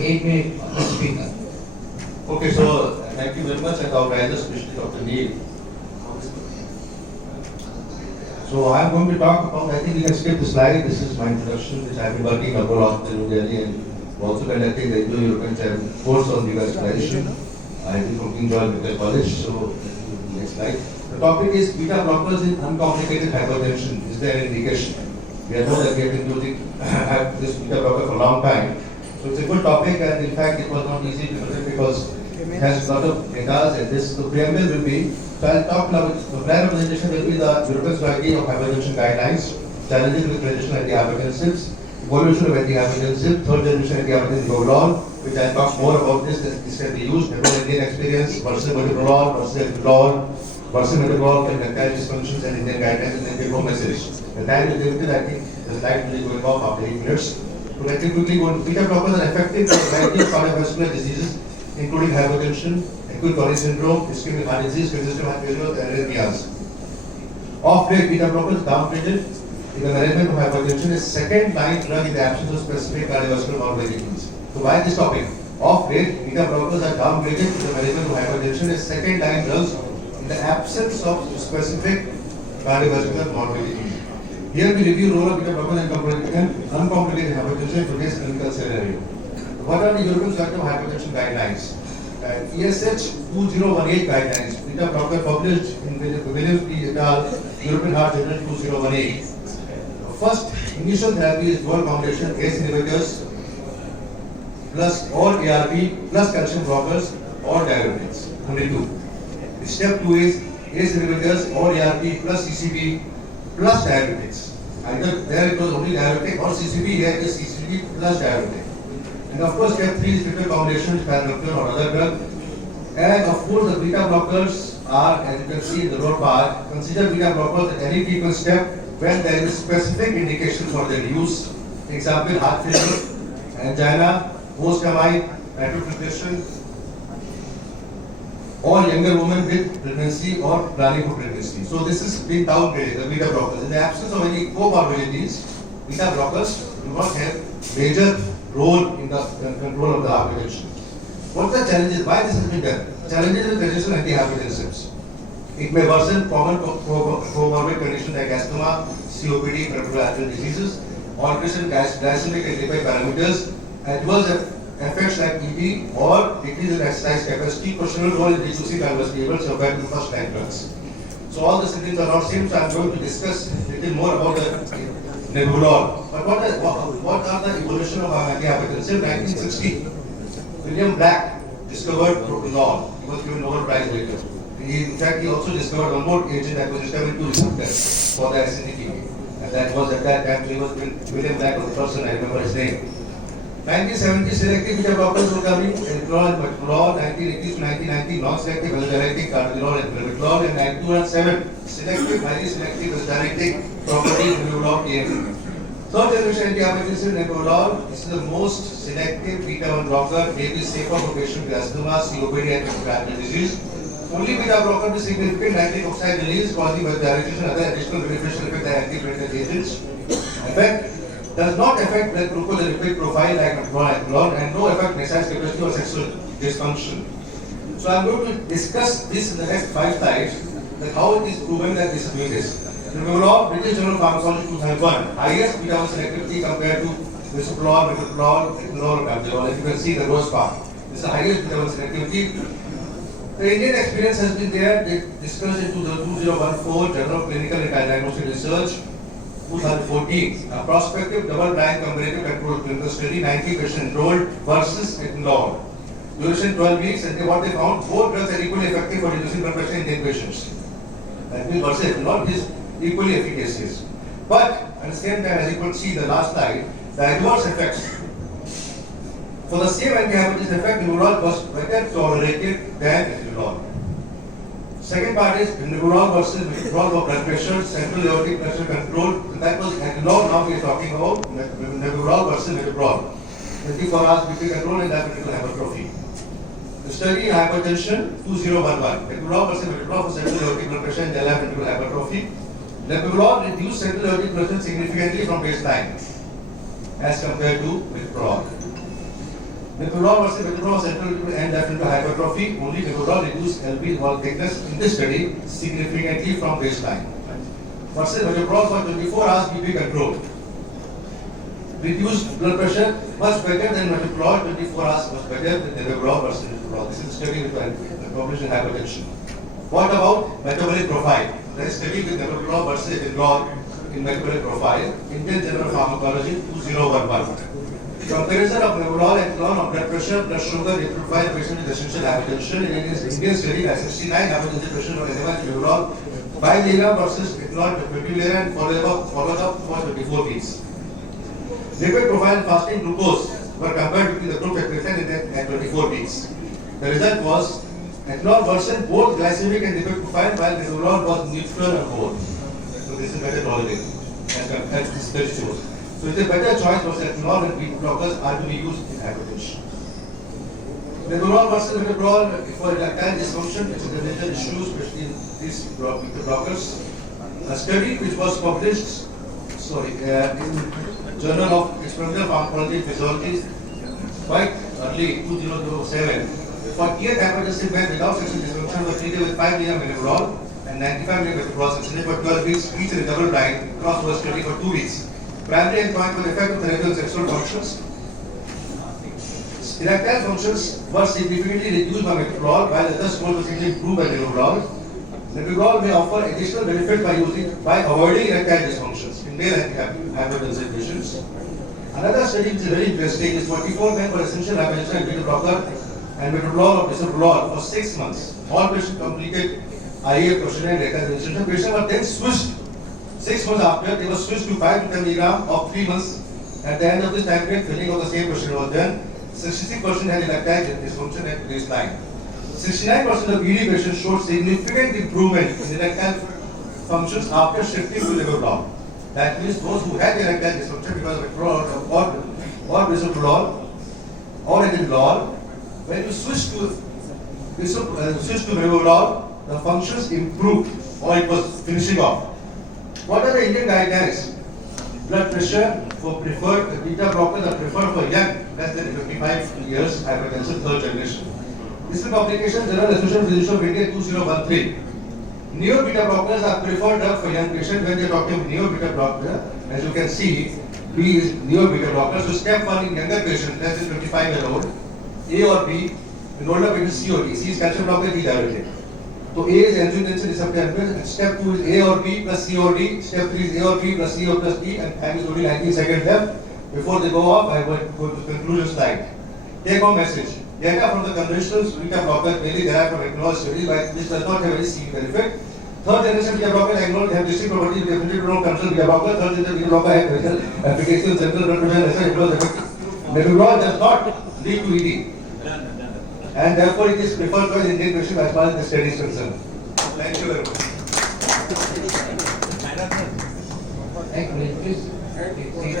8 minutes speaker. Okay, so thank you very much, and our riser, especially Dr. Neil. So I'm going to talk about, I think you can skip the slide. This is my introduction, which I've been working a lot in New Delhi and also conducting the Indo-European course on revascularization. I did from King George Medical College. So next slide. The topic is beta blockers in uncomplicated hypertension. Is there an indication? We know that we have been using this beta blocker for a long time. So it's a good topic, and in fact it was not easy to present because it has a lot of data, and this the preamble will be. So I'll talk now. The prior presentation will be the European Society of Hypertension guidelines, challenges with traditional antihypertensives, evolution of antihypertensive, third generation antihypertensive overall, which I'll talk more about this. This can be used, Indian experience versus metoprolol versus epiprolol versus metoprolol and erectile dysfunctions and Indian guidelines, and then take home message. The time is limited. I think the slide will be going off after 8 minutes. So let me quickly go on. Beta blockers are effective for a variety of cardiovascular diseases, including hypertension, acute coronary syndrome, ischemic heart disease, congestive heart failure, and arrhythmias. Off-rate beta blockers downgraded in the management of hypertension is second-line drug in the absence of specific cardiovascular comorbidities. So why this topic? Off-rate beta blockers are downgraded in the management of hypertension as second-line drugs in the absence of specific cardiovascular comorbidities. Here we review role of beta blockers and uncomplicated hypertension in today's clinical scenario. What are the European Society of Hypertension guidelines? ESH 2018 guidelines, beta blocker published in Williams P. et al. European Heart Journal 2018. First initial therapy is dual combination ACE inhibitors plus or ARB plus calcium blockers or diuretics. Only two. Step 2 is ACE inhibitors or ARB plus CCB plus diuretics. Either there it was only diuretic or CCB, here it is CCB plus diuretic. And of course, step 3 is triple combinations, paragliptin or other drug. And of course, the beta blockers are, as you can see in the road bar, consider beta blockers at any treatment step when there is specific indication for their use. Example, heart failure, angina, post-MI, hypertension, or younger women with pregnancy or planning for pregnancy. So this is being downgraded, the beta blockers. In the absence of any comorbidities, beta blockers do not have major role in the control of the hypertension. What are the challenges? Why this has been done? Challenges with traditional antihypertensives. It may worsen common comorbid conditions like asthma, COPD, peripheral arterial diseases, alteration glycemic and lipid parameters, adverse effects like EP or decrease in exercise capacity, questionable role in reducing cardiovascular events compared to first line drugs. So all the things are not same, so I am going to discuss a little more about the nebulizer. But what are the evolution of antihypertensive? 1960, William Black discovered propranolol. He was given Nobel Prize later. In fact, he also discovered one more agent that was discovered to receptors for the SNDT. And that was at that time, William Black was the person, I remember his name. 1970 selective beta blockers were coming, epiprolol and metoprolol. 1980s to 1990 non-selective vasodiuretic, carvedilol and metoprolol. And 1907 selective, highly selective vasodiuretic property, nebulizer TNT. Third generation antihypertensive nebulizer. This is the most selective beta-1 blocker. May be safer for patients with asthma, COPD, and peripheral arterial disease. Only beta blocker with significant nitric oxide release causing vasodilatation and other additional beneficial effects like antiplatelet agents. Effect does not affect blood glucose and lipid profile like metoprolol and no effect on exercise capacity or sexual dysfunction. So I am going to discuss this in the next 5 slides, that how it is proven that this is doing this. Nebulizer, British Journal of Pharmacology 2001, highest beta-1 selectivity compared to bisoprolol, metoprolol, ethanol, carvedilol. As you can see the rose part, this is the highest beta-1 selectivity. The Indian experience has been there. They discussed in the 2014 Journal of Clinical and Diagnostic Research, 2014, a prospective double-blind comparative controlled clinical study, 90 patients enrolled versus ethanol. Duration 12 weeks, and what they found, both drugs are equally effective for reducing blood pressure in Indian patients. That means versus ethanol is equally efficacious. But at the same time, as you could see in the last slide, the adverse effects. For the same antihypertensive effect, nebulizer was better tolerated than ethanol. Second part is nebulizer versus metoprolol for blood pressure, central aortic pressure control. That was ethanol. Now we are talking about nebulizer versus metoprolol. 24 hours BP control and diabetic hypertrophy. The study in hypertension 2011. Nebulizer versus metoprolol for central aortic blood pressure and diabetic hypertrophy. Nebulizer reduced central aortic pressure significantly from baseline as compared to metoprolol. Metoprolol versus metoprolol was central to end left into hypertrophy. Only metoprolol reduced LV wall thickness in this study significantly from baseline. Versus metoprolol for 24 hours BP control. Reduced blood pressure much better than metoprolol. 24 hours much better than metoprolol versus metoprolol. This is a study with population hypertension. What about metabolic profile? There is study with metoprolol versus metoprolol in metabolic profile. Indian Journal of Pharmacology 2011. Comparison of metoprolol and ethanol on blood pressure, blood sugar, lipid profile, patient with essential hypertension. In Indian study, 69 hypertensive patients were randomized to metoprolol 5 mg versus ethanol 20 mg and followed up for 24 weeks. Lipid profile and fasting glucose were compared between the group at 24 weeks. The result was ethanol worsened both glycemic and lipid profile while metoprolol was neutral on both. So this is better tolerated as this study shows. So it's a better choice versus ethanol and beta blockers are to be used in hypertension. Metoprolol versus metoprolol for erectile dysfunction, which is a major issue, especially in these beta blockers. A study which was published in Journal of Experimental Pharmacology and Physiology quite early 2007. 48 hypertensive men without sexual dysfunction were treated with 5 mg metoprolol and 95 mg metoprolol succeeded for 12 weeks, each in a double blind crossover study for 2 weeks. Primary endpoint was effect of therapy on sexual functions. Erectile functions were significantly reduced by metoprolol, while other scores were significantly improved by metoprolol. Metoprolol may offer additional benefit by avoiding erectile dysfunctions in male hypertensive patients. Another study which is very interesting is 44 men for essential hypertension and beta blocker and metoprolol or bisoprolol for 6 months. All patients completed IAF questionnaire and erectile dysfunction. Patients were then switched 6 months after. They were switched to 5 to 10 mg of 3 months. At the end of this time period, filling of the same questionnaire was done. 66% had erectile dysfunction at baseline. 69% of ED patients showed significant improvement in erectile functions after shifting to metoprolol. That means those who had erectile dysfunction because of metoprolol or bisoprolol or ethanol, when you switch to metoprolol, the functions improved or it was finishing off. What are the Indian guidelines? Blood pressure for preferred beta blockers are preferred for young, less than 55 years, hypertension, third generation. This is a publication, Journal Association of Physicians of India 2013. Neo-beta blockers are preferred drug for young patients. When they are talking neo-beta blocker, as you can see, B is neo-beta blocker. So step 1 in younger patients, less than 25 years old, A or B, in older patients C or D. C is calcium blocker, D diuretic. So A is angiotensin receptor and step 2 is A or B plus C or D, step 3 is A or B plus C or plus D, and time is only 19 seconds left. Before they go off, I will go to the conclusion slide. Take home message. Data from the conventional beta blocker mainly derived from ethanol studies, which does not have any CV benefit. Third generation beta blocker acknowledged have distinct properties with definitely no control beta blocker. Third generation beta blocker have special application, central blood pressure, and it was effective. Metoprolol does not lead to ED. And therefore it is preferred choice in Indian patient as far as the study is concerned. Thank you very much. Thank you.